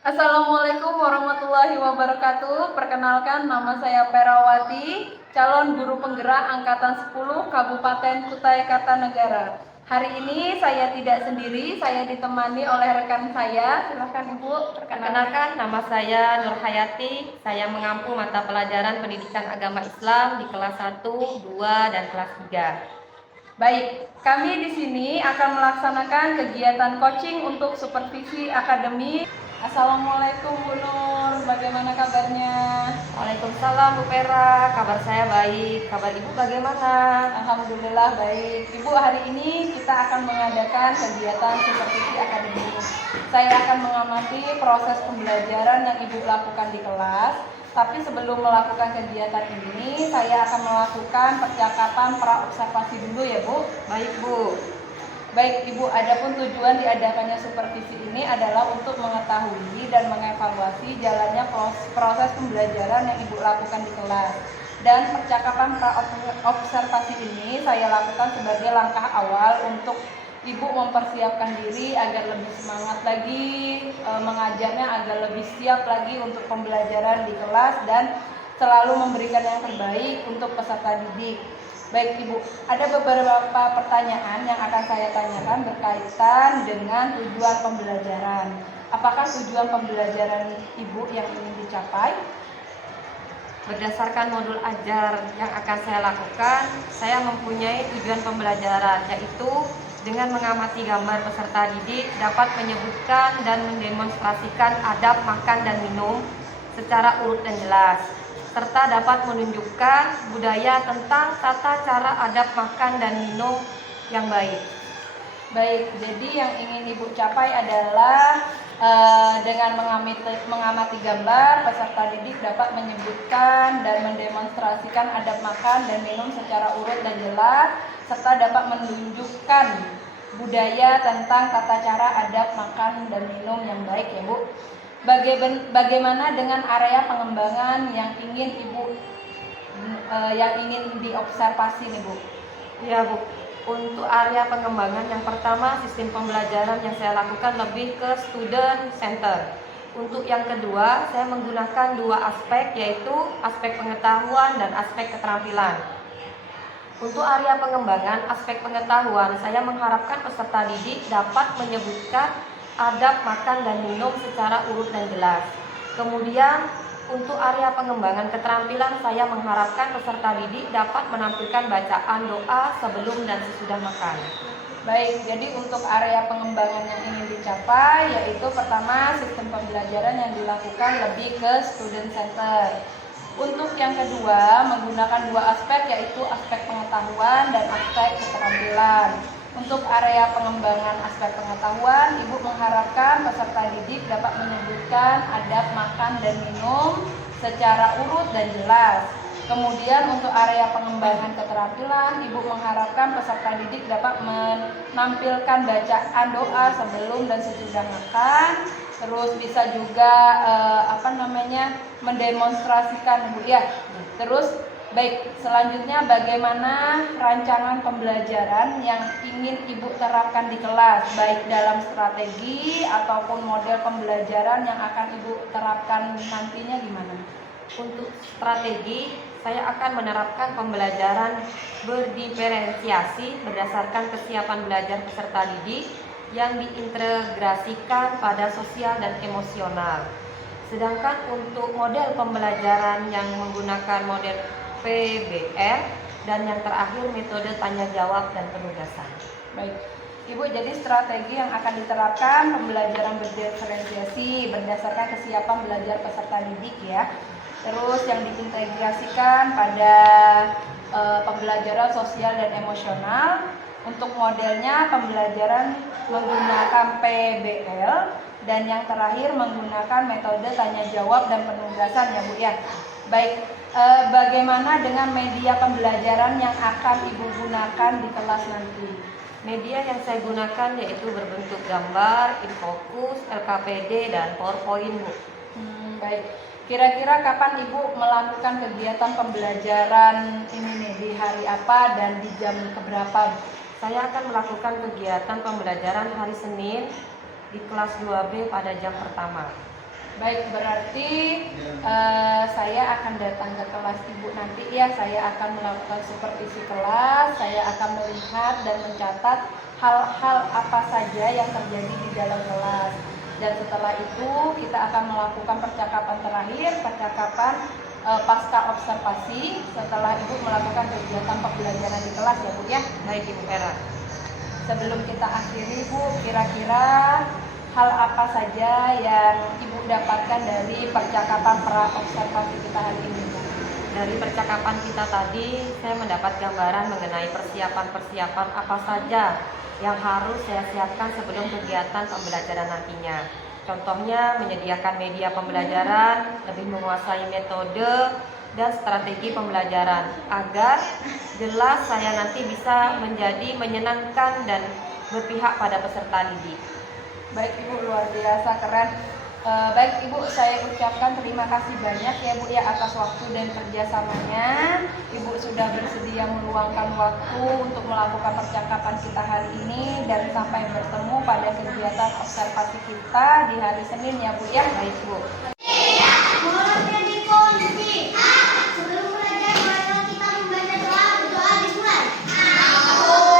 Assalamualaikum warahmatullahi wabarakatuh. Perkenalkan, nama saya Perawati, calon guru penggerak angkatan 10 Kabupaten Kutai Kartanegara. Hari ini saya tidak sendiri, saya ditemani oleh rekan saya. Silahkan Ibu Perkenalkan, nama saya Nur Hayati. Saya mengampu mata pelajaran Pendidikan Agama Islam di kelas 1, 2, dan kelas 3. Baik, kami di sini akan melaksanakan kegiatan coaching untuk supervisi akademik. Assalamualaikum Bu Nur, bagaimana kabarnya? Waalaikumsalam Bu Pera, kabar saya baik. Kabar Ibu bagaimana? Alhamdulillah baik. Ibu, hari ini kita akan mengadakan kegiatan supervisi akademik. Saya akan mengamati proses pembelajaran yang Ibu lakukan di kelas. Tapi sebelum melakukan kegiatan ini, saya akan melakukan percakapan praobservasi dulu ya Bu. Baik Bu. Baik Ibu, adapun tujuan diadakannya supervisi ini adalah untuk mengetahui dan mengevaluasi jalannya proses pembelajaran yang Ibu lakukan di kelas. Dan percakapan praobservasi ini saya lakukan sebagai langkah awal untuk Ibu mempersiapkan diri agar lebih semangat lagi mengajarnya, agar lebih siap lagi untuk pembelajaran di kelas dan selalu memberikan yang terbaik untuk peserta didik. Baik Ibu, ada beberapa pertanyaan yang akan saya tanyakan berkaitan dengan tujuan pembelajaran. Apakah tujuan pembelajaran Ibu yang ingin dicapai? Berdasarkan modul ajar yang akan saya lakukan, saya mempunyai tujuan pembelajaran, yaitu dengan mengamati gambar peserta didik dapat menyebutkan dan mendemonstrasikan adab makan dan minum secara urut dan jelas, serta dapat menunjukkan budaya tentang tata cara adab makan dan minum yang baik. Baik, jadi yang ingin Ibu capai adalah dengan mengamati gambar, peserta didik dapat menyebutkan dan mendemonstrasikan adab makan dan minum secara urut dan jelas, serta dapat menunjukkan budaya tentang tata cara adab makan dan minum yang baik ya Bu. Bagaimana dengan area pengembangan yang ingin Ibu diobservasi nih Bu? Ya Bu, untuk area pengembangan yang pertama sistem pembelajaran yang saya lakukan lebih ke student center. Untuk yang kedua, saya menggunakan dua aspek, yaitu aspek pengetahuan dan aspek keterampilan. Untuk area pengembangan aspek pengetahuan, saya mengharapkan peserta didik dapat menyebutkan adab makan dan minum secara urut dan jelas. Kemudian untuk area pengembangan keterampilan, saya mengharapkan peserta didik dapat menampilkan bacaan doa sebelum dan sesudah makan. Baik, jadi untuk area pengembangan yang ingin dicapai yaitu pertama sistem pembelajaran yang dilakukan lebih ke student center. Untuk yang kedua menggunakan dua aspek yaitu aspek pengetahuan dan aspek keterampilan. Untuk area pengembangan aspek pengetahuan, Ibu mengharapkan peserta didik dapat menyebutkan adab makan dan minum secara urut dan jelas. Kemudian untuk area pengembangan keterampilan, Ibu mengharapkan peserta didik dapat menampilkan bacaan doa sebelum dan sesudah makan. Terus bisa juga mendemonstrasikan Bu ya. Terus baik, selanjutnya bagaimana rancangan pembelajaran yang ingin Ibu terapkan di kelas, baik dalam strategi ataupun model pembelajaran yang akan Ibu terapkan nantinya gimana? Untuk strategi, saya akan menerapkan pembelajaran berdiferensiasi berdasarkan kesiapan belajar peserta didik yang diintegrasikan pada sosial dan emosional. Sedangkan untuk model pembelajaran yang menggunakan model PBR dan yang terakhir metode tanya jawab dan penugasan. Baik, Ibu, jadi strategi yang akan diterapkan pembelajaran berdiferensiasi berdasarkan kesiapan belajar peserta didik ya. Terus yang diintegrasikan pada pembelajaran sosial dan emosional. Untuk modelnya pembelajaran menggunakan PBL dan yang terakhir menggunakan metode tanya jawab dan penugasan ya Bu ya. Baik, bagaimana dengan media pembelajaran yang akan Ibu gunakan di kelas nanti? Media yang saya gunakan yaitu berbentuk gambar, infocus, LKPD, dan PowerPoint Bu. Baik, kira-kira kapan Ibu melakukan kegiatan pembelajaran ini nih, di hari apa dan di jam keberapa? Saya akan melakukan kegiatan pembelajaran hari Senin di kelas 2B pada jam pertama. Baik, berarti saya akan datang ke kelas Ibu nanti ya. Saya akan melakukan supervisi kelas, saya akan melihat dan mencatat hal-hal apa saja yang terjadi di dalam kelas. Dan setelah itu kita akan melakukan percakapan terakhir, percakapan pasca observasi setelah Ibu melakukan kegiatan pembelajaran di kelas ya Bu ya. Baik Ibu Vera. Sebelum kita akhiri Bu, kira-kira hal apa saja yang Ibu dapatkan dari percakapan pra-observasi kita hari ini? Dari percakapan kita tadi, saya mendapat gambaran mengenai persiapan-persiapan apa saja yang harus saya siapkan sebelum kegiatan pembelajaran nantinya. Contohnya menyediakan media pembelajaran, lebih menguasai metode dan strategi pembelajaran agar jelas saya nanti bisa menjadi menyenangkan dan berpihak pada peserta didik. Baik Ibu, luar biasa keren. Baik Ibu, saya ucapkan terima kasih banyak ya Bu ya atas waktu dan kerjasamanya. Ibu sudah bersedia meluangkan waktu untuk melakukan percakapan kita hari ini, dan sampai bertemu pada kegiatan observasi kita di hari Senin ya Bu ya. Baik Bu. Sebelum belajar, marilah kita membaca doa dimulai. Alhamdulillah.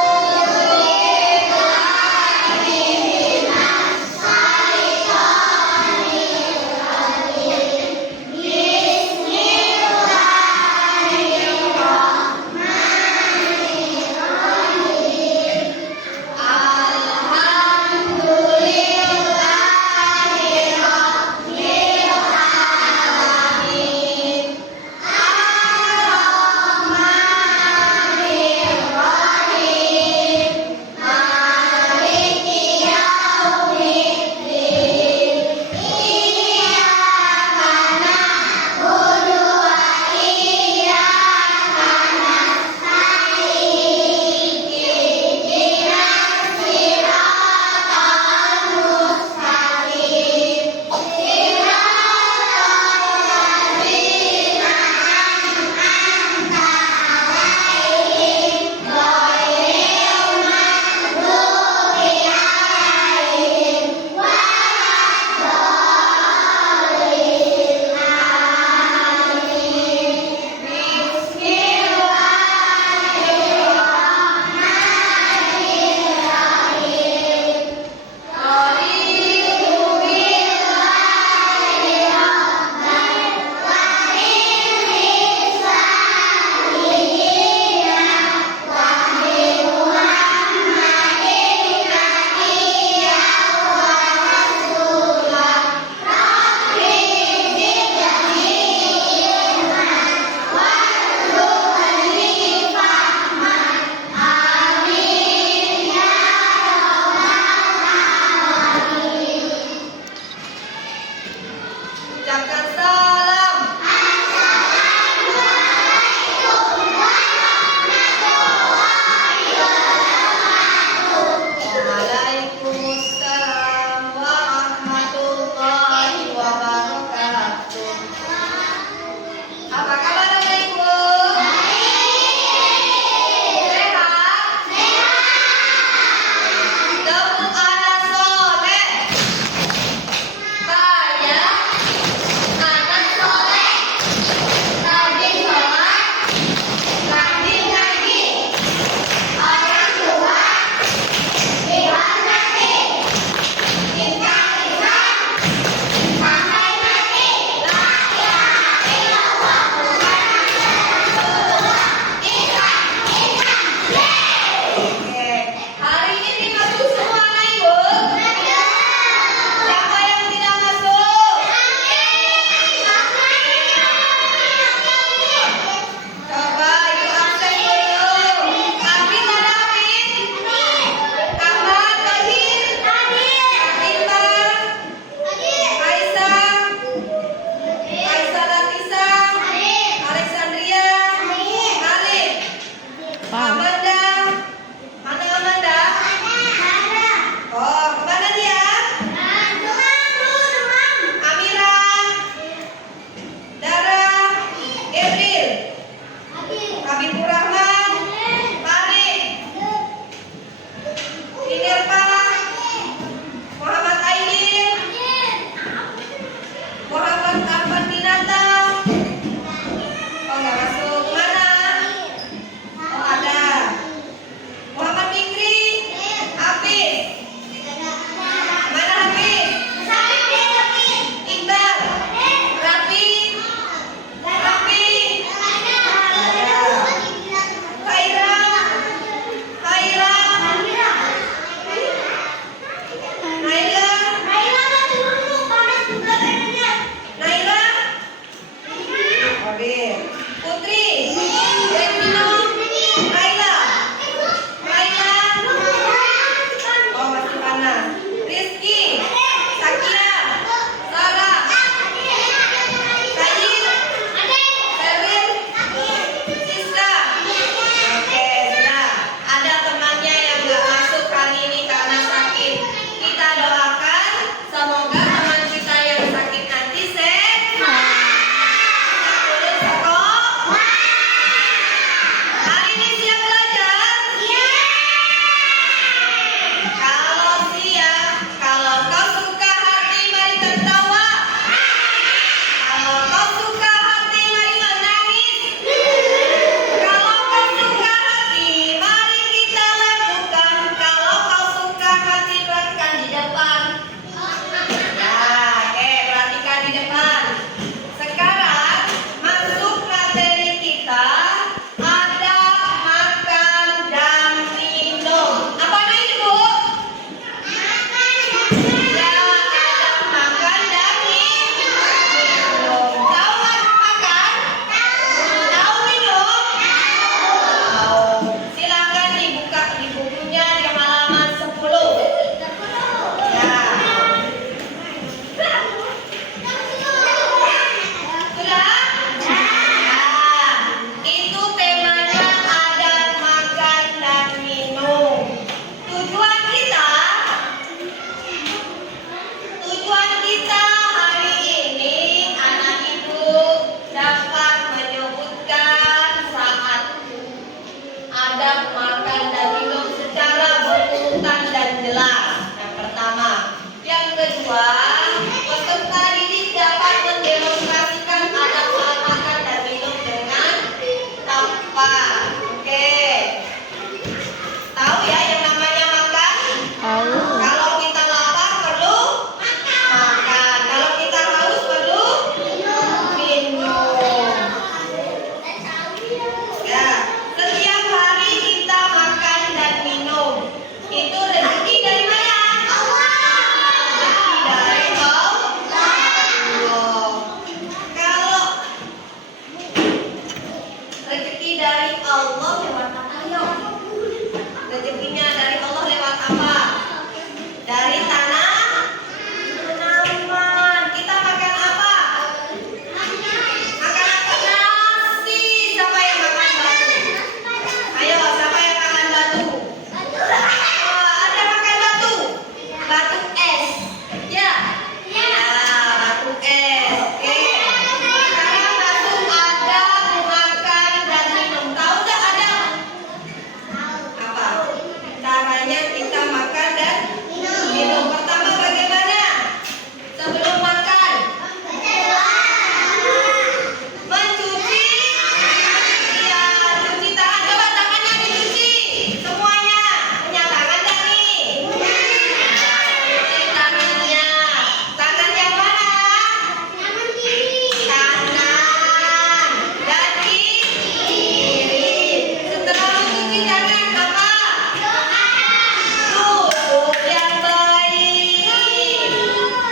kedua, peserta didik dapat mendemonstrasikan adab saat makan dan minum dengan tepat. Oke. Tahu ya yang namanya makan? Tahu. Kalau kita lapar perlu makan. Kalau kita haus perlu minum. Ya, setiap hari kita makan dan minum. Itu rezeki dari mana? Rezeki dari Allah. Kalau rezeki dari Allah lewat apa? Ayo. Rezekinya dari Allah lewat apa? Dari tanah tanaman. Kita makan apa? Makan apa? Nasi. Siapa yang makan batu? Ayo, siapa yang makan batu? Ada makan batu? Batu es. Ya? Ya, batu es. Oke. Sekarang batu ada makan dan minum. Tahu nggak ada? Apa? Caranya kita makan dan minum. Pertama bagaimana? Sebelum makan mencuci, ya cuci tangan. Coba tangannya dicuci semuanya. Punya tangan nggak nih? Cuci tangannya. Tangan yang mana? Kanan dan kiri. Setelah mencuci tangan apa? Duduk yang baik,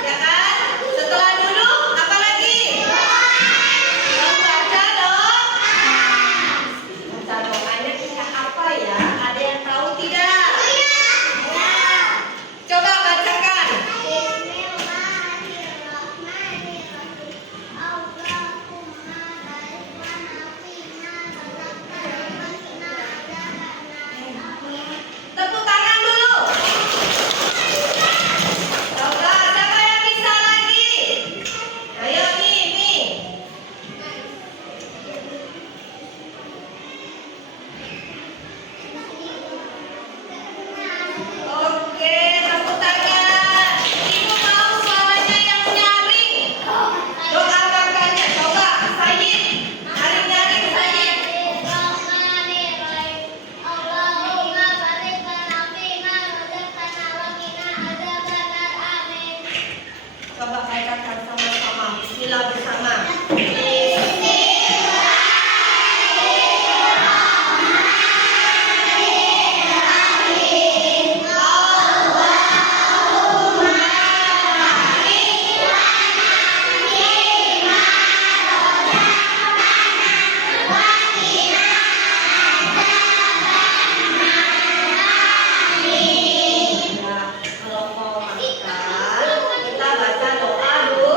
ya kan? Setelah duduk apa lagi? Membaca doa. Baca doanya kita apa ya? Ada yang tahu tidak? Coba bacakan. Tepuk tangan dulu. Coba siapa yang bisa lagi? Ayo nih. Oke, tepuk tangan. Ibu mau suaranya yang nyaring. Doa makannya. Coba Sayyid. Nyaring Sayyid. Coba bacakan sama-sama. Bismillah bersama. Ya, kalau mau makan, kita baca doa dulu.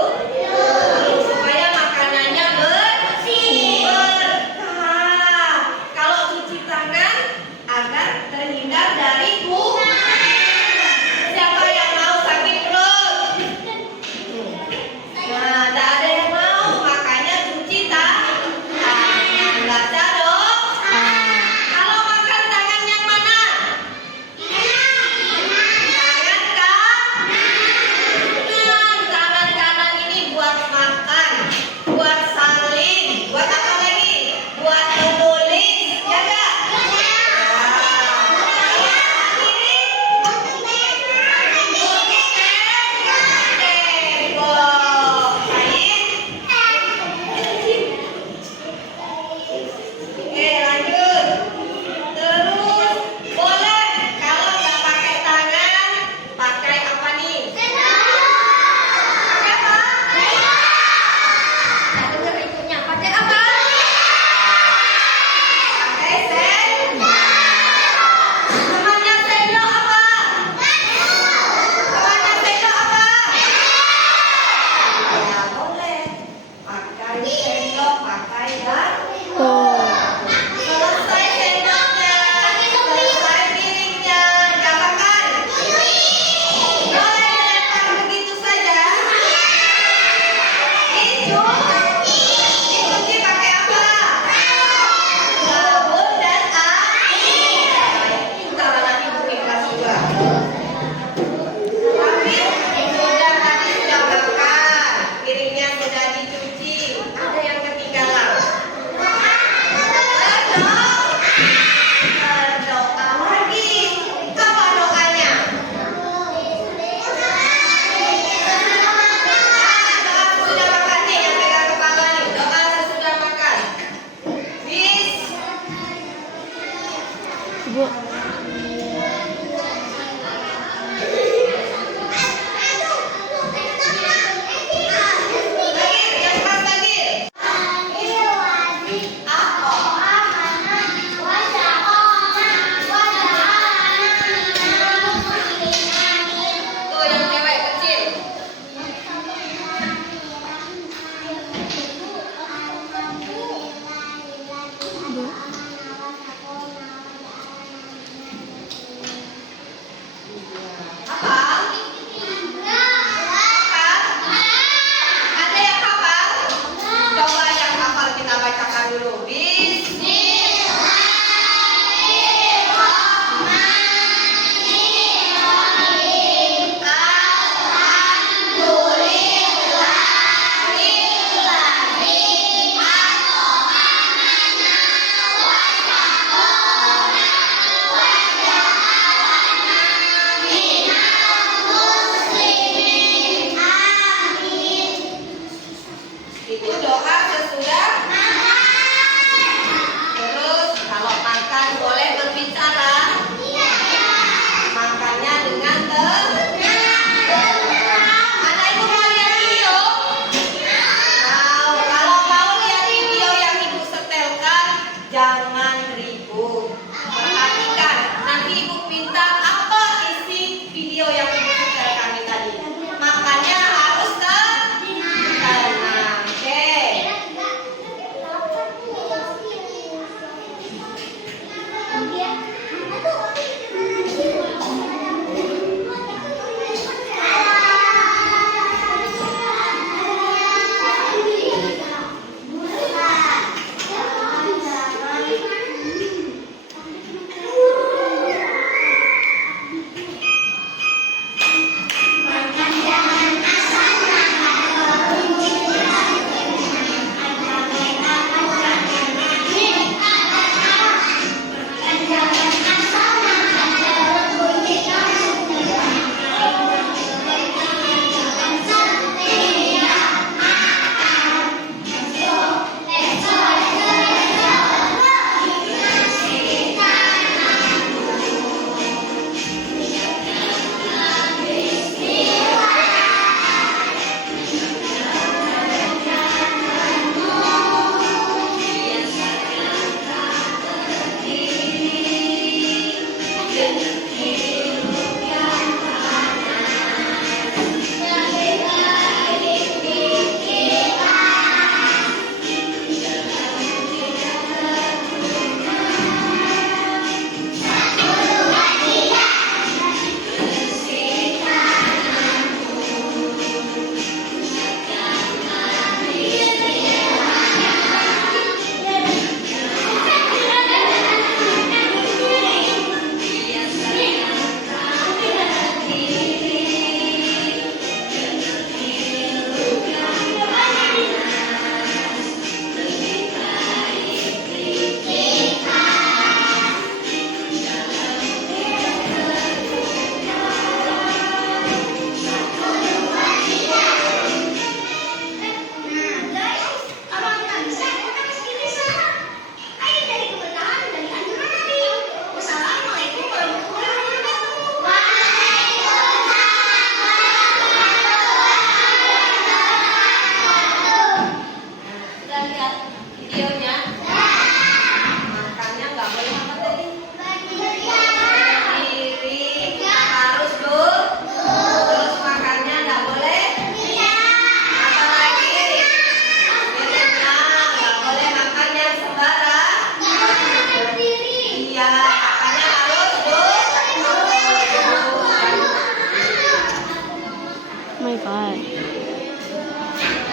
my god.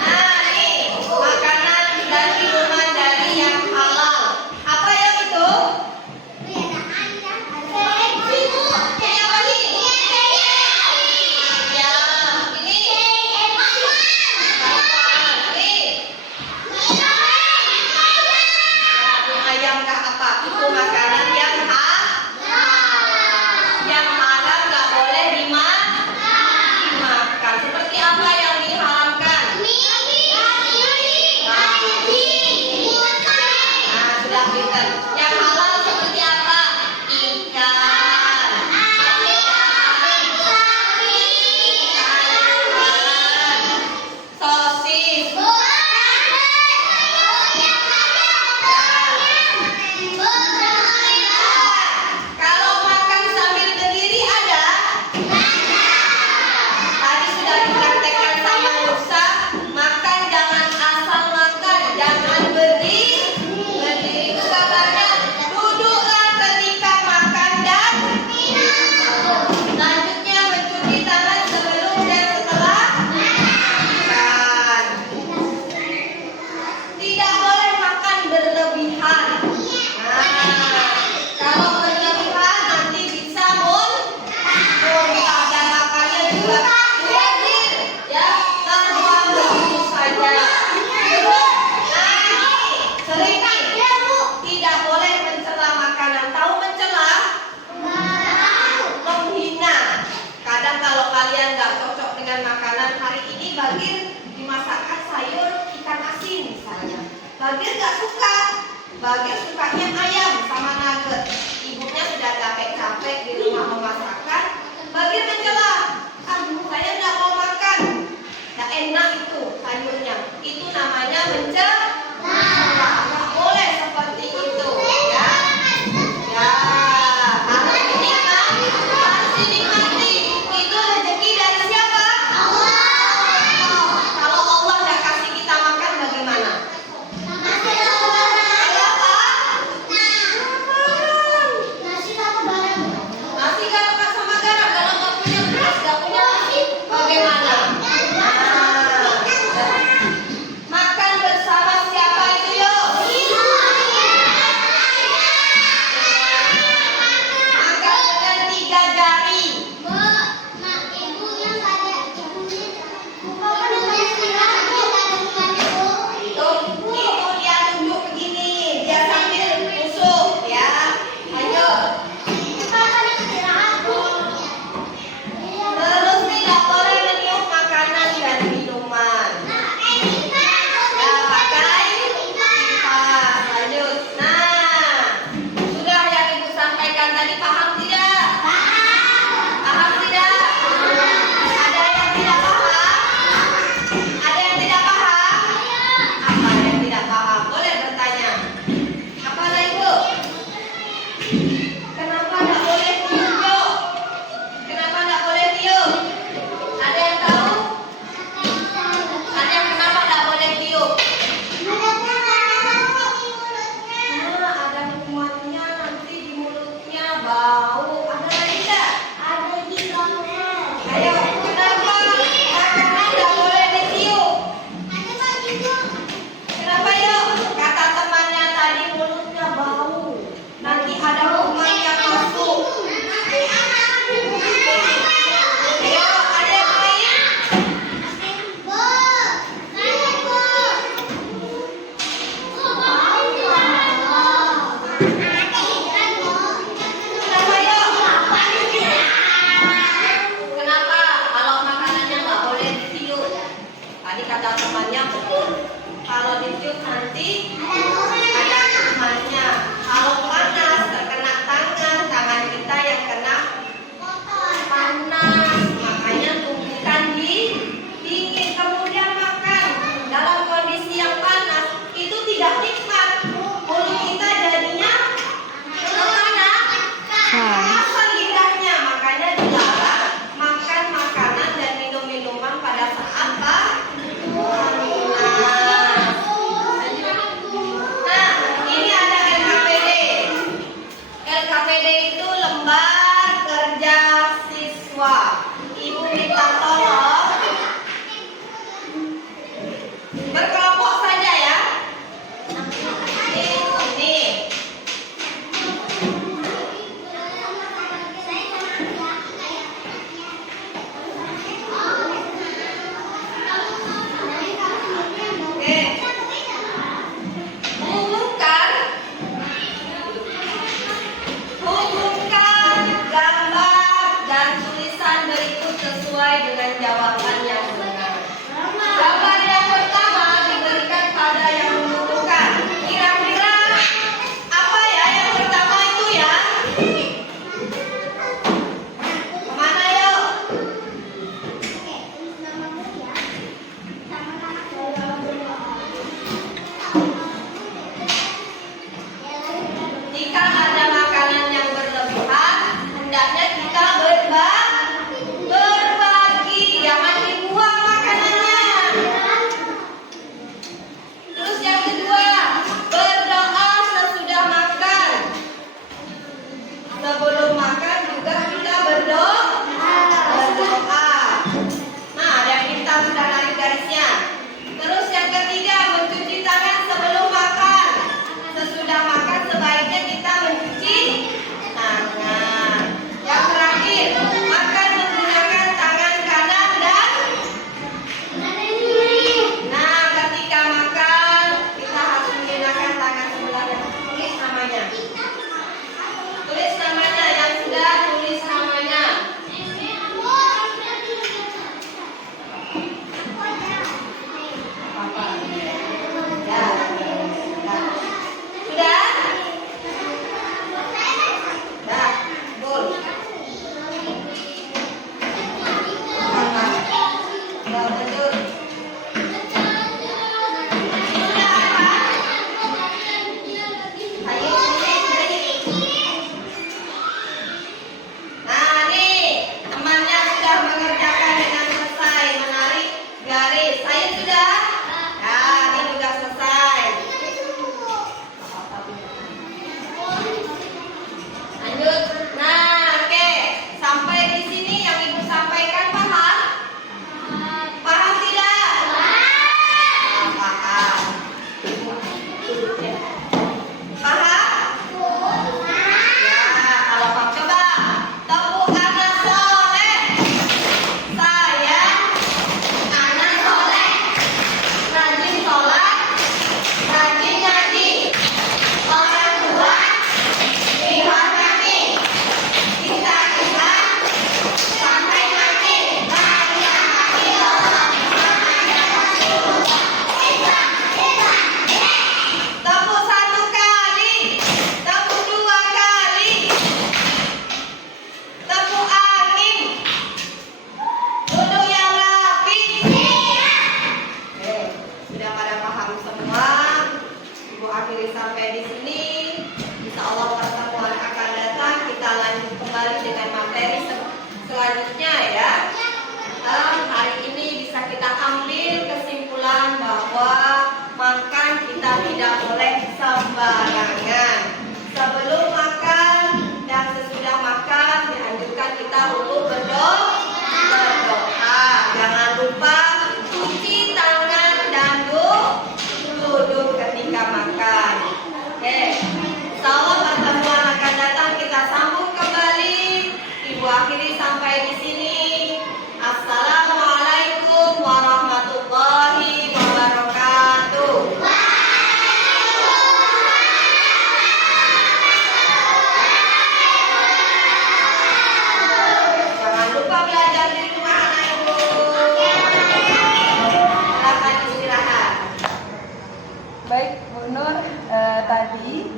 Nah, nih, makanan dan minuman dari yang halal. Apa yang itu? Ayam kah apa? Itu makanan yang yang halal nggak boleh dimakan. Seperti apa yang diharamkan? Nah, sudah pintar. Yang halal seperti apa? Ikan, sosis. Kalau makan sambil berdiri ada? Tadi sudah dipraktekkan sama Nusa. Makan jangan asal makan, jangan berdiri. Berdiri itu kabarnya duduklah ketika makan dan selanjutnya mencuci tangan sebelum dan setelah makan. Tidak boleh makan berlebihan. Nah, kalau berlebihan nanti bisa muntah dan makannya juga mudir. Ya, kan buang begitu saja. Sering tidak boleh mencela makanan. Tahu mencela? Menghina. Kadang kalau kalian nggak cocok dengan makanan hari ini, Bagir dimasakkan sayur ikan asin misalnya. Bagir nggak suka. Bagir sukanya ayam sama nugget. Ibunya sudah capek-capek di rumah memasakkan. Bagir mencela. Aduh, saya nggak mau makan. Nggak enak itu sayurnya. Itu namanya mencela. Nggak boleh seperti itu, ya. Ya, harus dinikmati. Harus dinikmati. Itu rezeki dari siapa? Kalau Allah nggak kasih kita makan bagaimana? Kenapa? Nasi kalau nggak sama garam, kalau nggak punya beras, nggak punya nasi, bagaimana? Makan bersama siapa itu yuk? Makan dengan 3 jari. Itu dia tunjuk begini, dia sambil nusuk ya. Ayo. Terus tidak boleh meniup makanan dan minuman. Ya, pakai kipas. Lanjut. Nah, sudah yang ibu sampaikan tadi paham tidak? Paham tidak? Ada yang tidak paham? Ada yang tidak paham? Apa yang tidak paham? Boleh bertanya. Apa ada ibu? Kenapa tidak boleh tiup, yuk? Kenapa tidak boleh tiup? Ada yang tahu? Ada yang kenapa tidak boleh tiup? Nah, ada kumannya nanti di mulutnya bau. Ada lagi tidak? Ayo, kenapa makanan tidak boleh ditiup? Kenapa yuk? Kata temannya tadi mulutnya bau. Nanti ada kuman yang masuk. Ayo, ada yang lain? Kenapa yuk? Kenapa? Kalau makanannya nggak boleh ditiup. Tadi kata temannya betul. Kalau ditiup nanti ada kumannya. Kalau panas terkena tangan kita yang kena panas. Makanya tunggukan di dingin kemudian makan. Dalam kondisi yang panas itu tidak nikmat. Mulut kita jadinya panas lidahnya. Makanya dilarang makan makanan dan minum-minuman pada saat panas. Nah, ini ada LKPD. Ya, lanjut. Ayo, nah, nih, temannya sudah mengerjakan dengan selesai, menarik garis. Saya sudah? Nah, ini juga selesai. Lanjut. Nah, oke. Sampai di sini yang Ibu sampaikan paham? Paham tidak? Paham. Paham? Ya, kalau paham coba tepuk anak soleh. Saya anak soleh, rajin sholat, rajin ngaji, orang tua dihormati, kita Islam sampai mati. La ilaha illallah Muhammadur Rasulullah. Tepuk satu kali, tepuk dua kali, tepuk angin, duduk yang rapi. Oke, sudah pada paham semua. Ibu akhiri sampai di sini. Insya Allah pertemuan akan datang kita lanjut kembali dengan materi selanjutnya ya. Hari ini bisa kita ambil kesimpulan bahwa makan kita tidak boleh sembarangan. Sebelum makan dan sesudah makan dianjurkan kita untuk berdoa. Jangan lupa cuci tangan dan duduk ketika makan. Oke, insya Allah pertemuan akan datang kita sambung kembali. Ibu akhiri sampai di sini. Assalamualaikum warahmatullahi wabarakatuh. Jangan lupa belajar di rumah anak ibu. Silakan istirahat. Baik, Bu Nur, tadi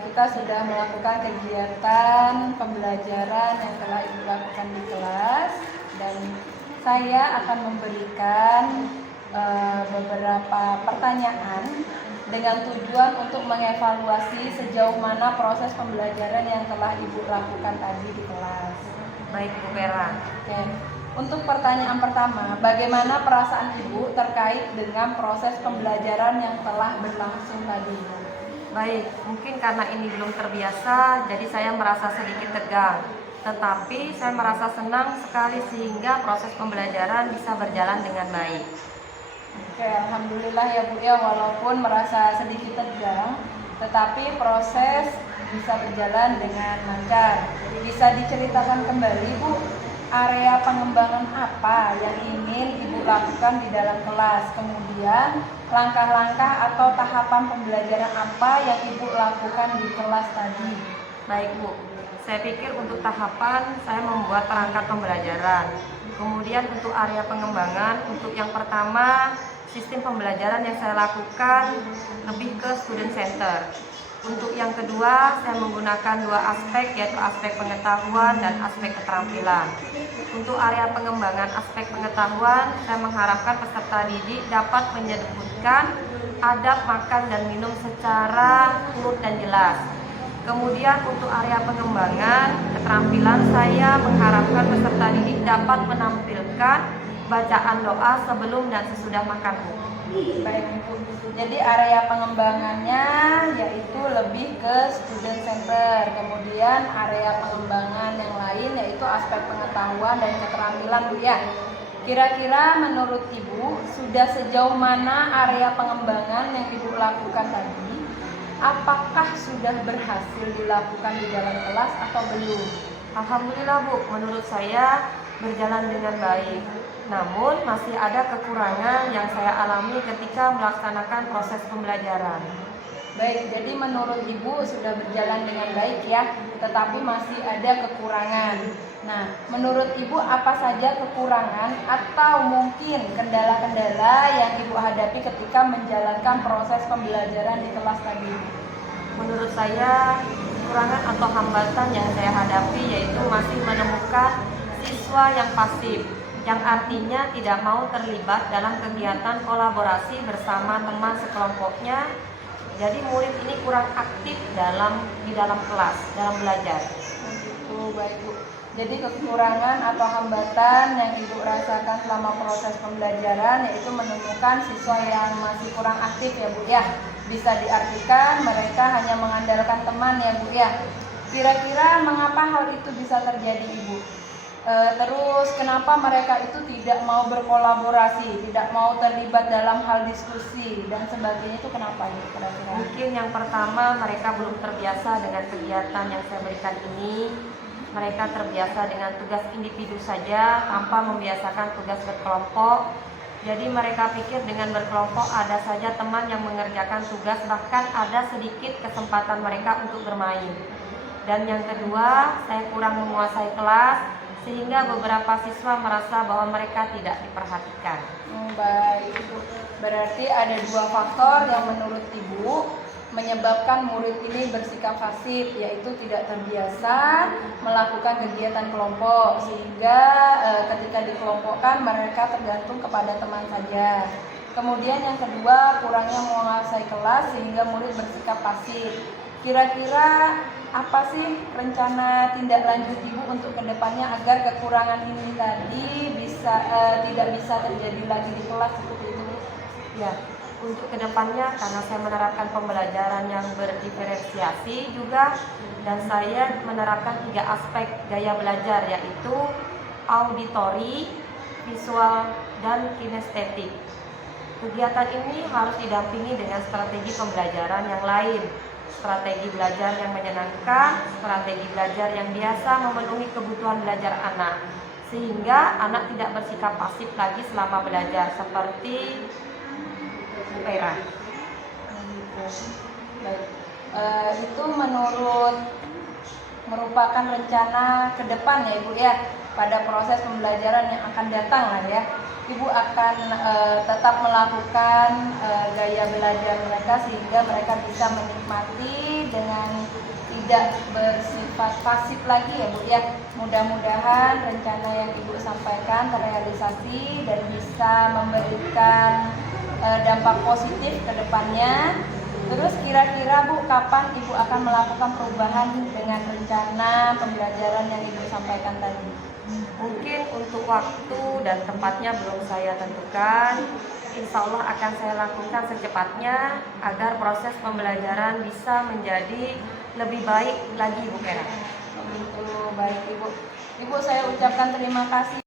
kita sudah melakukan kegiatan pembelajaran yang telah Ibu lakukan di kelas, dan saya akan memberikan beberapa pertanyaan dengan tujuan untuk mengevaluasi sejauh mana proses pembelajaran yang telah Ibu lakukan tadi di kelas. Baik, Bu Vera. Oke. Untuk pertanyaan pertama, bagaimana perasaan Ibu terkait dengan proses pembelajaran yang telah berlangsung tadi? Baik, mungkin karena ini belum terbiasa, jadi saya merasa sedikit tegang. Tetapi saya merasa senang sekali sehingga proses pembelajaran bisa berjalan dengan baik. Oke, alhamdulillah ya Bu ya, walaupun merasa sedikit tegang, tetapi proses bisa berjalan dengan lancar. Bisa diceritakan kembali Bu, area pengembangan apa yang ingin Ibu lakukan di dalam kelas? Kemudian langkah-langkah atau tahapan pembelajaran apa yang Ibu lakukan di kelas tadi? Baik Bu, saya pikir untuk tahapan saya membuat perangkat pembelajaran. Kemudian untuk area pengembangan, untuk yang pertama sistem pembelajaran yang saya lakukan lebih ke student center. Untuk yang kedua, saya menggunakan dua aspek, yaitu aspek pengetahuan dan aspek keterampilan. Untuk area pengembangan aspek pengetahuan, saya mengharapkan peserta didik dapat menyebutkan adab makan dan minum secara urut dan jelas. Kemudian untuk area pengembangan keterampilan, saya mengharapkan peserta didik dapat menampilkan bacaan doa sebelum dan sesudah makan. Baik Bu, jadi area pengembangannya yaitu lebih ke student center. Kemudian area pengembangan yang lain yaitu aspek pengetahuan dan keterampilan Bu ya. Kira-kira menurut Ibu sudah sejauh mana area pengembangan yang Ibu lakukan tadi? Apakah sudah berhasil dilakukan di dalam kelas atau belum? Alhamdulillah Bu, menurut saya berjalan dengan baik. Namun masih ada kekurangan yang saya alami ketika melaksanakan proses pembelajaran. Baik, jadi menurut Ibu sudah berjalan dengan baik ya, tetapi masih ada kekurangan. Nah, menurut Ibu apa saja kekurangan atau mungkin kendala-kendala yang Ibu hadapi ketika menjalankan proses pembelajaran di kelas tadi? Menurut saya, kekurangan atau hambatan yang saya hadapi yaitu masih menemukan siswa yang pasif. yang artinya tidak mau terlibat dalam kegiatan kolaborasi bersama teman sekelompoknya. Jadi murid ini kurang aktif di dalam kelas, dalam belajar. Begitu, baik Bu. Jadi kekurangan atau hambatan yang Ibu rasakan selama proses pembelajaran yaitu menemukan siswa yang masih kurang aktif ya Bu ya. Bisa diartikan mereka hanya mengandalkan teman ya Bu ya. Kira-kira mengapa hal itu bisa terjadi Ibu? Terus kenapa mereka itu tidak mau berkolaborasi, tidak mau terlibat dalam hal diskusi dan sebagainya, itu kenapa Ibu kira-kira? Mungkin yang pertama mereka belum terbiasa dengan kegiatan yang saya berikan ini. Mereka terbiasa dengan tugas individu saja tanpa membiasakan tugas berkelompok. Jadi mereka pikir dengan berkelompok ada saja teman yang mengerjakan tugas, bahkan ada sedikit kesempatan mereka untuk bermain. Dan yang kedua, saya kurang menguasai kelas sehingga beberapa siswa merasa bahwa mereka tidak diperhatikan. Baik Ibu. Berarti ada dua faktor yang menurut Ibu menyebabkan murid ini bersikap pasif, yaitu tidak terbiasa melakukan kegiatan kelompok sehingga ketika dikelompokkan mereka tergantung kepada teman saja. Kemudian yang kedua, kurangnya menguasai kelas sehingga murid bersikap pasif. Kira-kira apa sih rencana tindak lanjut Ibu untuk kedepannya agar kekurangan ini tadi tidak bisa terjadi lagi di kelas seperti itu? Ya, untuk kedepannya karena saya menerapkan pembelajaran yang berdiferensiasi juga, dan saya menerapkan 3 aspek gaya belajar, yaitu auditori, visual, dan kinestetik. Kegiatan ini harus didampingi dengan strategi pembelajaran yang lain, strategi belajar yang menyenangkan, strategi belajar yang biasa memenuhi kebutuhan belajar anak, sehingga anak tidak bersikap pasif lagi selama belajar seperti Vera. Baik. Itu merupakan rencana ke depan ya Ibu ya, pada proses pembelajaran yang akan datang lah ya. Ibu akan tetap melakukan gaya belajar mereka sehingga mereka bisa menikmati dengan tidak bersifat pasif lagi ya Bu ya. Mudah-mudahan rencana yang Ibu sampaikan terrealisasi dan bisa memberikan dampak positif ke depannya. Terus kira-kira Bu, kapan Ibu akan melakukan perubahan dengan rencana pembelajaran yang Ibu sampaikan tadi? Mungkin untuk waktu dan tempatnya belum saya tentukan. Insya Allah akan saya lakukan secepatnya agar proses pembelajaran bisa menjadi lebih baik lagi Bu Vera. Begitu, baik Ibu. Ibu, saya ucapkan terima kasih